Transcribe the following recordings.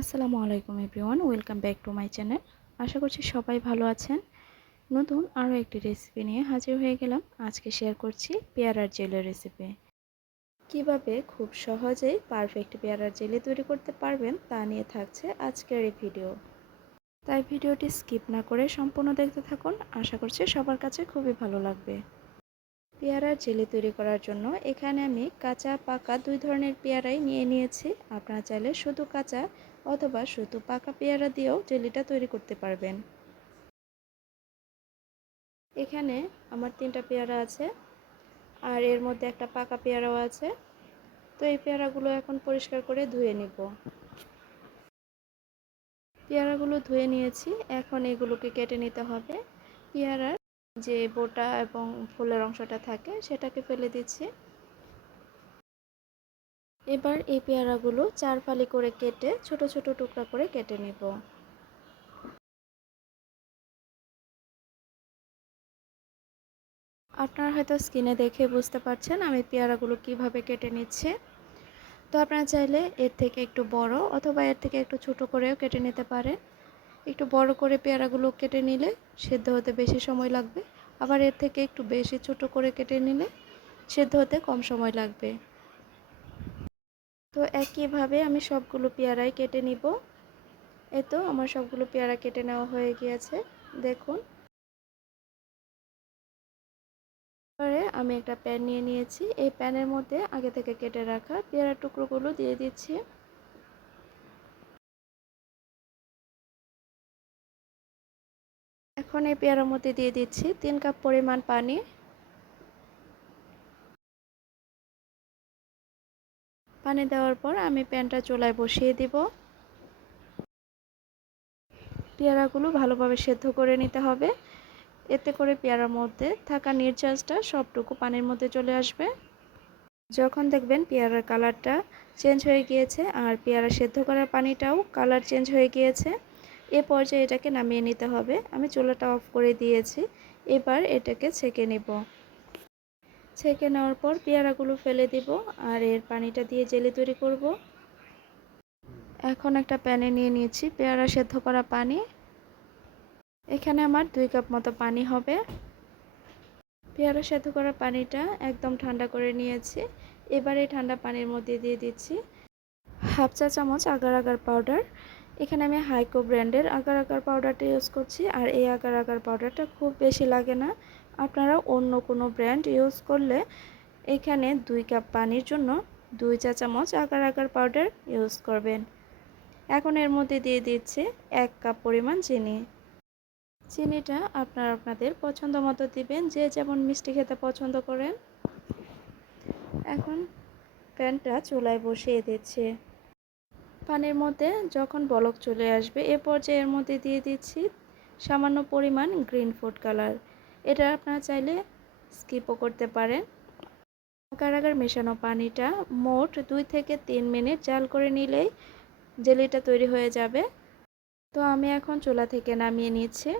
আসসালামু আলাইকুম everyone, welcome back to my channel. আশা করছি সবাই ভালো আছেন। নতুন আরও একটি রেসিপি নিয়ে হাজির হয়ে গেলাম। আজকে শেয়ার করছি পেয়ারার জেলের রেসিপি কীভাবে খুব সহজেই পারফেক্ট পেয়ারার জেলি তৈরি করতে পারবেন তা নিয়ে থাকছে আজকের এই ভিডিও তাই ভিডিওটি স্কিপ না করে সম্পূর্ণ দেখতে থাকুন। আশা করছি সবার কাছে খুবই ভালো লাগবে। পেয়ারার জেলি তৈরি করার জন্য এখানে আমি কাঁচা, পাকা দুই ধরনের পেয়ারাই নিয়ে নিয়েছি। আপনারা চাইলে শুধু কাঁচা অথবা শুধু পাকা পেয়ারা দিয়েও জেলিটা তৈরি করতে পারবেন। এখানে আমার তিনটা পেয়ারা আছে আর এর মধ্যে একটা পাকা পেয়ারাও আছে। তো এই পেয়ারাগুলো এখন পরিষ্কার করে ধুয়ে নিব। পেয়ারাগুলো ধুয়ে নিয়েছি, এখন এগুলোকে কেটে নিতে হবে। পেয়ারার যে বোটা এবং ফুলের অংশটা থাকে সেটাকে ফেলে দিচ্ছি। এবার এই পেয়ারাগুলো চার ফালি করে কেটে ছোট ছোট টুকরা করে কেটে নেব। আপনারা হয়তো স্কিনে দেখে বুঝতে পারছেন আমি পেয়ারাগুলো কীভাবে কেটে নিচ্ছে। তো আপনারা চাইলে এর থেকে একটু বড় অথবা এর থেকে একটু ছোট করেও কেটে নিতে পারেন। একটু বড় করে পেয়ারাগুলো কেটে নিলে সেদ্ধ হতে বেশি সময় লাগবে। আবার এর থেকে একটু বেশি ছোট করে কেটে নিলে সেদ্ধ হতে কম সময় লাগবে। তো একইভাবে আমি সবগুলো পেয়ারাই কেটে নিব। এ তো আমার সবগুলো পেয়ারা কেটে নেওয়া হয়ে গিয়েছে। দেখুন। এবারে আমি একটা প্যান নিয়ে নিয়েছি। এই প্যানের মধ্যে আগে থেকে কেটে রাখা পেয়ারার টুকরোগুলো দিয়ে দিচ্ছি। এখন এই পেয়ারার মধ্যে দিয়ে দিচ্ছি তিন কাপ পরিমাণ পানি। পানি দেওয়ার পর আমি প্যানটা চুলায় বসিয়ে দিব। পেয়ারাগুলো ভালোভাবে সেদ্ধ করে নিতে হবে। এতে করে পেয়ারার মধ্যে থাকা নির্যাসটা সবটুকু পানির মধ্যে চলে আসবে। যখন দেখবেন পেয়ারার কালারটা চেঞ্জ হয়ে গিয়েছে আর পেয়ারা সেদ্ধ করার পানিটাও কালার চেঞ্জ হয়ে গিয়েছে। এ পর্যায়ে এটাকে নামিয়ে নিতে হবে। আমি চুলাটা অফ করে দিয়েছি। এবার এটাকে ছেঁকে নেব। ছেঁকে নেওয়ার পর পেয়ারাগুলো ফেলে দিব আর এর পানিটা দিয়ে জেলি তৈরি করব। এখন একটা প্যানে নিয়ে নিয়েছি পেয়ারা সেদ্ধ করা পানি। এখানে আমার দুই কাপ মতো পানি হবে। পেয়ারা সেদ্ধ করা পানিটা একদম ঠান্ডা করে নিয়েছি। এবার এই ঠান্ডা পানির মধ্যে দিয়ে দিচ্ছি হাফ চা চামচ আগার আগার পাউডার। এখানে আমি হাইকো ব্র্যান্ডের আগার আগার পাউডারটা ইউজ করছি, আর এই আগার আগার পাউডারটা খুব বেশি লাগে না। আপনারা অন্য কোনো ব্র্যান্ড ইউজ করলে এখানে দুই কাপ পানির জন্য দুই চা চামচ আগার আগার পাউডার ইউজ করবেন। এখন এর মধ্যে দিয়ে দিচ্ছে এক কাপ পরিমাণ চিনি। চিনিটা আপনারা আপনাদের পছন্দ মতো দিবেন, যে যেমন মিষ্টি খেতে পছন্দ করেন। এখন প্যানটা চুলায় বসিয়ে দিচ্ছে। পানির মধ্যে যখন বলক চলে আসবে, এ পর্যায়ে এর মধ্যে দিয়ে দিচ্ছি সামান্য পরিমাণ গ্রিন ফুড কালার। এটা আপনারা চাইলে স্কিপও করতে পারেন। কারাগার মেশানো পানিটা মোট দুই থেকে তিন মিনিট জাল করে নিলেই জেলিটা তৈরি হয়ে যাবে। তো আমি এখন চুলা থেকে নামিয়ে নিচ্ছি।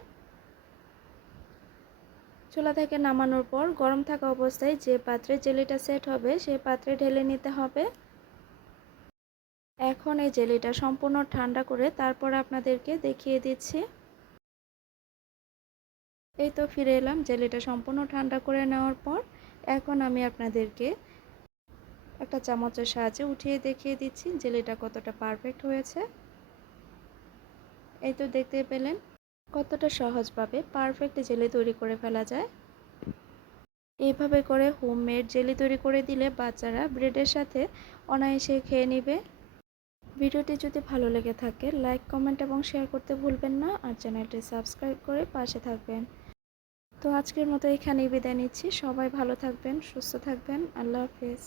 চুলা থেকে নামানোর পর গরম থাকা অবস্থায় যে পাত্রে জেলিটা সেট হবে সেই পাত্রে ঢেলে নিতে হবে। এখন এই জেলিটা সম্পূর্ণ ঠান্ডা করে তারপর আপনাদেরকে দেখিয়ে দিচ্ছি। এই তো ফিরে এলাম জেলিটা সম্পূর্ণ ঠান্ডা করে নেওয়ার পর এখন আমি আপনাদেরকে একটা চামচের সাহায্যে উঠিয়ে দেখিয়ে দিচ্ছি জেলিটা কতটা পারফেক্ট হয়েছে। এই তো দেখতে পেলেন কতটা সহজভাবে পারফেক্ট জেলি তৈরি করে ফেলা যায়। এইভাবে করে হোমমেড জেলি তৈরি করে দিলে বাচ্চারা ব্রেডের সাথে অনায়াসে খেয়ে নেবে। ভিডিওটি যদি ভালো লেগে থাকে, লাইক, কমেন্ট এবং শেয়ার করতে ভুলবেন না আর চ্যানেলটি সাবস্ক্রাইব করে পাশে থাকবেন। তো আজকের মতো এখানেই বিদায় নিচ্ছি। সবাই ভালো থাকবেন, সুস্থ থাকবেন। আল্লাহ হাফেজ।